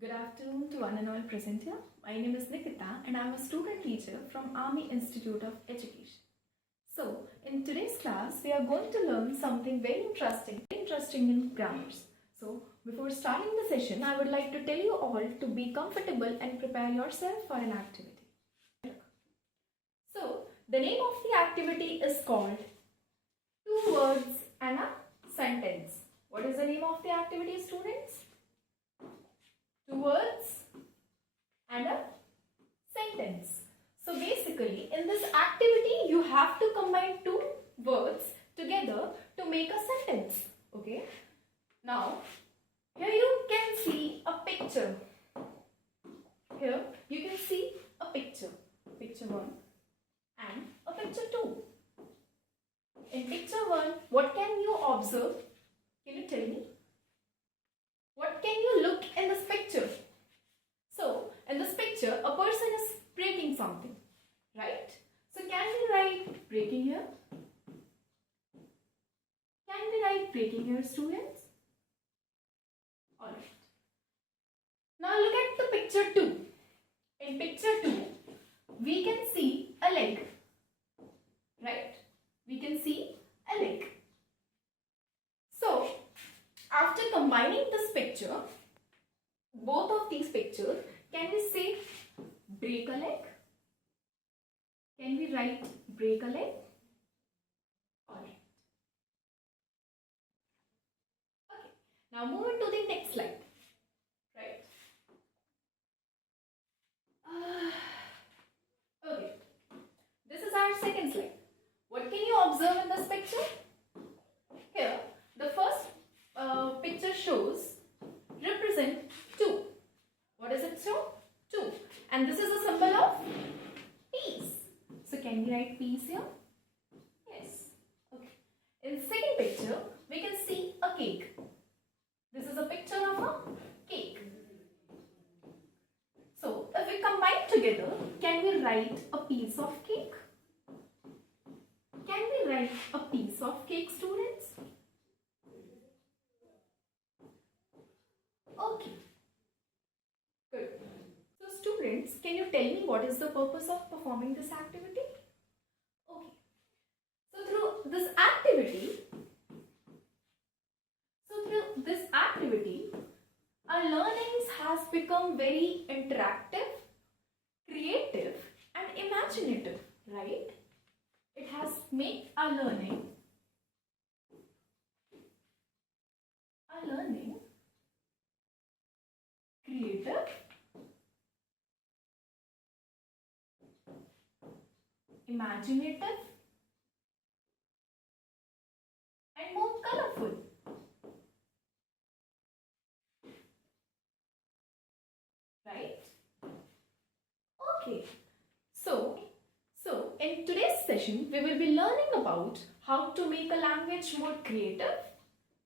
Good afternoon to one and all present here. My name is Nikita and I am a student teacher from Army Institute of Education. So, in today's class, we are going to learn something very interesting in grammars. So, before starting the session, I would like to tell you all to be comfortable and prepare yourself for an activity. So, the name of the activity is called 2 words and a sentence. What is the name of the activity, students? 2 words and a sentence. So basically in this activity you have to combine 2 words together to make a sentence. Okay. Now here you can see a picture. Here you can see a picture. Picture 1 and a picture 2. In picture 1, what can you observe? Can you tell me? What can you look in this picture? So, in this picture, a person is breaking something, right? So, can we write breaking here? Can we write breaking here, students? Alright. Now, look at the picture 2. In picture 2, we can see a leg, right? We can see a leg. So, after combining this picture, both of these pictures, can we say break a leg? Can we write break a leg? Alright. Okay. Now move on to the next slide. Right. Okay. This is our second slide. What can you observe in this picture? Here, the first picture shows represent 2. What does it show? 2. And this is a symbol of peace. So can we write peace here? Yes. Okay. In the second picture, we can see a cake. This is a picture of a cake. So if we combine together, can we write a piece of cake? Can we write a piece of cake, students? Okay, good. So students, can you tell me what is the purpose of performing this activity? Okay. So through this activity, our learnings has become very interactive, creative and imaginative, right? It has made our learning creative, imaginative and more colorful. Right? Okay. So in today's session, we will be learning about how to make a language more creative,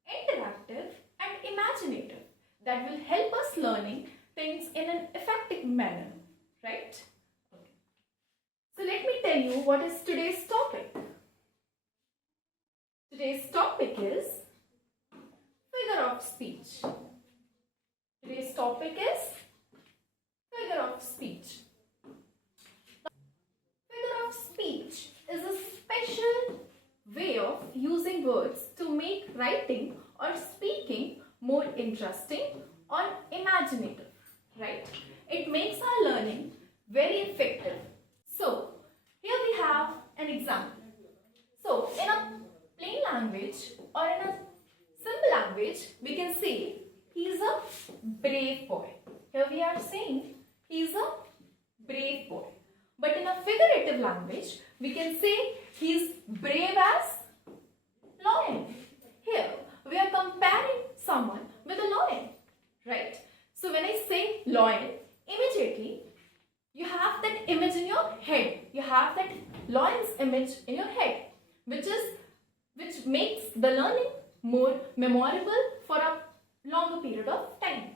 interactive and imaginative. That will help us learning things in an effective manner, right? Okay. So let me tell you what is today's topic. Today's topic is figure of speech. Today's topic is figure of speech. Figure of speech is a special way of using words to make writing or speaking more interesting or imaginative, right? It makes our learning very effective. So, here we have an example. So, in a plain language or in a simple language, we can say he is a brave boy. Here we are saying he is a brave boy. But in a figurative language, we can say he is brave as lion. Here, we are comparing someone with a lion, right? So when I say lion, immediately you have that image in your head. You have that lion's image in your head, which makes the learning more memorable for a longer period of time.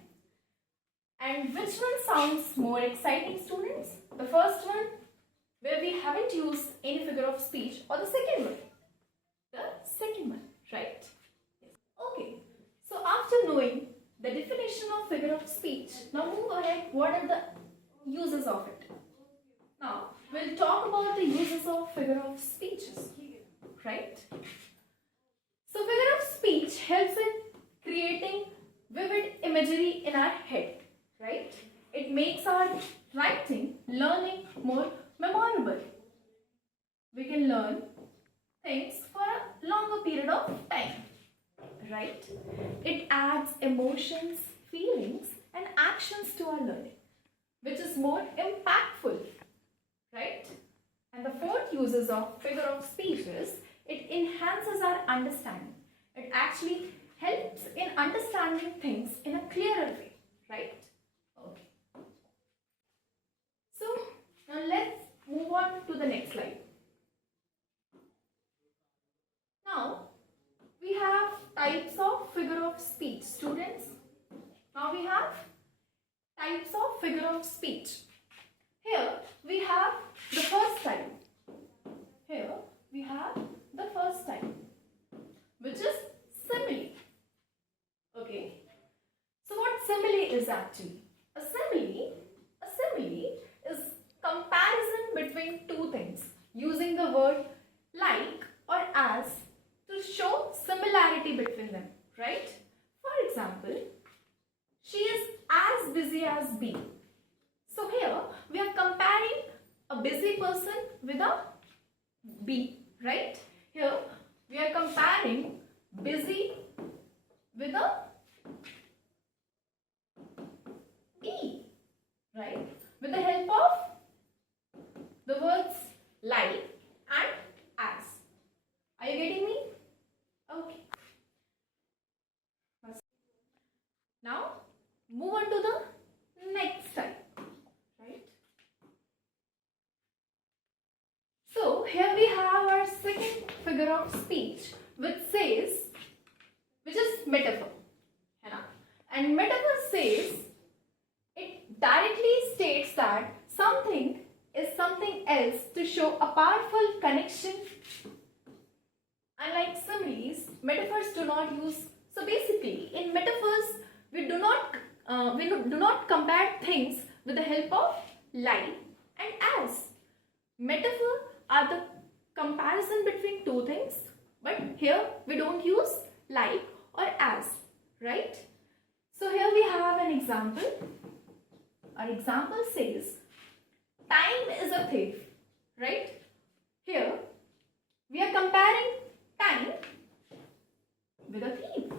And which one sounds more exciting, students? The first one, where we haven't used any figure of speech, or the second one? The second one, right? Yes. Okay. So after knowing the definition of figure of speech. Now move ahead. What are the uses of it? Now we'll talk about the uses of figure of speeches, right? So figure of speech helps in creating vivid imagery in our head, right? It makes our writing, learning more memorable. We can learn things for a longer period of time, right? It adds emotions, feelings and actions to our learning, which is more impactful, right? And the fourth uses of figure of speech is it enhances our understanding. It actually helps in understanding things in a clearer way, right? Okay. So now let's move on to the next slide. Now we have types of figure of speech, students. Now we have types of figure of speech. Here we have the first type. Here we have the first type, which is simile. Okay. So what simile is actually? A simile is comparison between two things using the word like or as to show similarity between them, right? For example, she is as busy as B. So here we are comparing a busy person with a B, right? Here we are comparing busy with a B, right? With the help of the words like and as. Are you getting me? Okay. Now move on to the next type, right? So here we have our second figure of speech, which is metaphor, and metaphor says, it directly states that something is something else to show a powerful connection. Unlike similes, metaphors do not use. So basically, in metaphors, we do not compare things with the help of like and as. Metaphor are the comparison between two things, but here we don't use like or as, right? So here we have an example. Our example says, time is a thief, right? Here we are comparing time with a thief,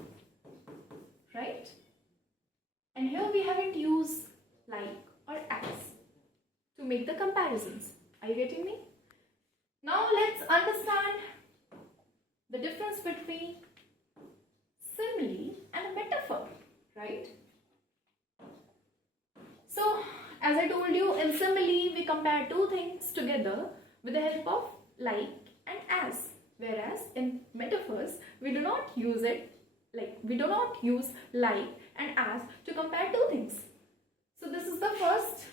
right? And here we haven't used like or as to make the comparisons. Are you getting me? Now let's understand the difference between simile and metaphor, right? So as I told you, in simile we compare two things together with the help of like and as, whereas in metaphors we do not use like and as to compare two things. So this is the first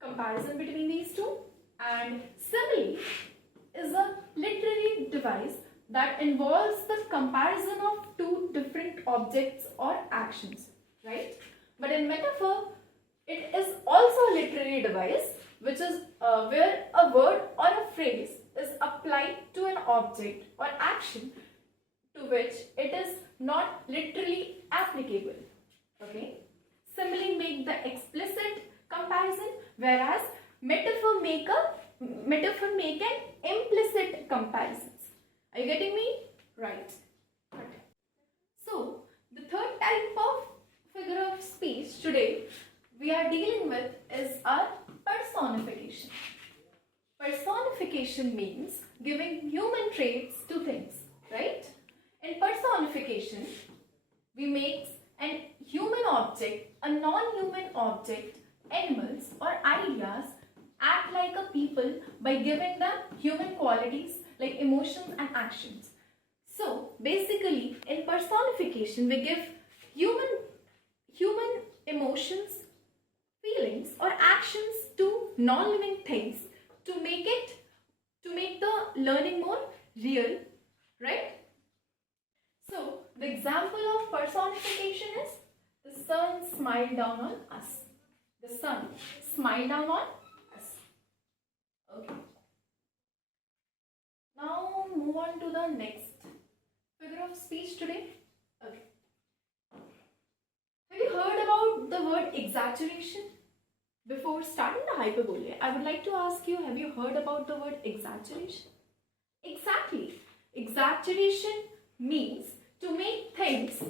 comparison between these two, and simile is a literary device that involves the comparison of two different objects or actions, right? But in metaphor, it is also a literary device, which is where a word or a phrase is applied to an object or action to which it is not literally applicable. Okay? Simile make the explicit comparison, whereas metaphor make an implicit comparisons. Are you getting me? Right. Okay. So the third type of figure of speech today we are dealing with is our personification. Personification means giving human traits to things, right? In personification, we make an human object, a non-human object, animals or ideas act like a people by giving them human qualities like emotions and actions. So basically in personification we give human emotions, feelings or actions to non-living things to make the learning more real, right? So, the example of personification is the sun smiled down on us. The sun smiled down on us. Okay. Now, move on to the next figure of speech today. Okay. Have you heard about the word exaggeration? Before starting the hyperbole, I would like to ask you, have you heard about the word exaggeration? Exactly. Exaggeration means to make things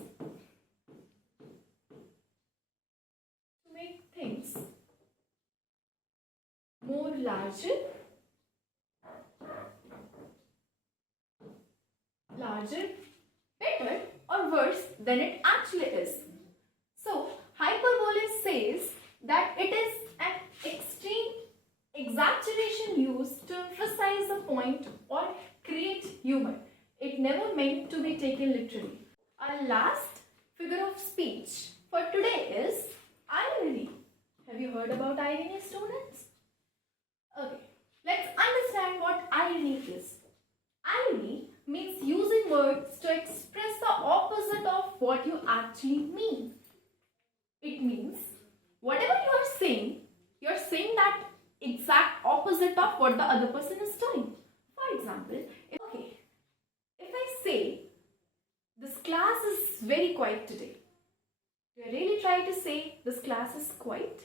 more larger, better, or worse than it actually is. So, hyperbole says that it is an extreme exaggeration used to emphasize a point or create humor. It never meant to be taken literally. Our last figure of speech for today is irony. Have you heard about irony, students? Okay, let's understand what irony is. Irony means using words to express the opposite of what you actually mean. It means whatever you're saying that exact opposite of what the other person is doing. For example, if I say, this class is very quiet today, do I really try to say this class is quiet?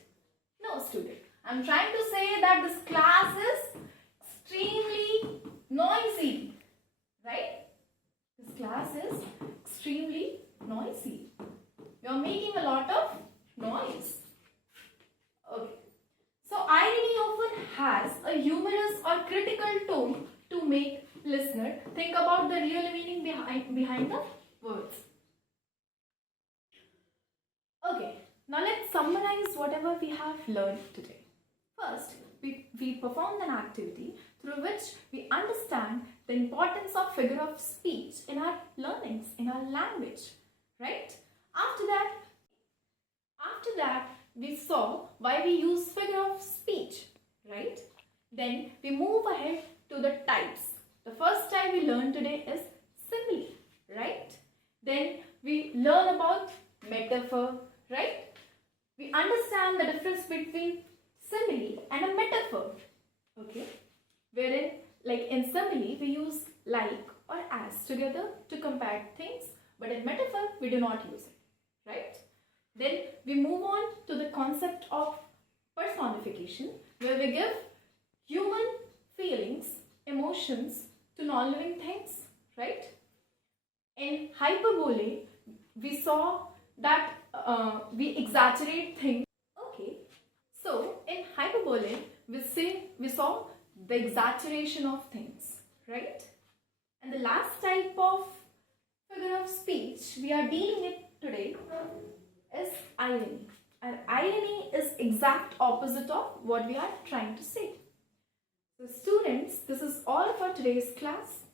No, student. I'm trying to say that this class is extremely noisy, right? This class is extremely noisy. You're making a lot of noise. Okay. So irony often has a humorous or critical tone to make listener think about the real meaning behind the words. Okay, now let's summarize whatever we have learned today. First, we performed an activity through which we understand the importance of figure of speech in our learnings, in our language, right? After that, we saw why we use figure of speech, right? Then we move ahead to the types. The first type we learned today is simile, right? Then we learn about metaphor, right? We understand the difference between simile and a metaphor, okay? Wherein, like in simile, we use like or as together to compare things, but in metaphor, we do not use it, right? Then we move on to the concept of personification, where we give human feelings, emotions to non-living things, right? In hyperbole, we saw that we exaggerate things. Okay, so in hyperbole, we saw the exaggeration of things, right? And the last type of figure of speech we are dealing with today is irony. And irony is exact opposite of what we are trying to say. So students, this is all for today's class.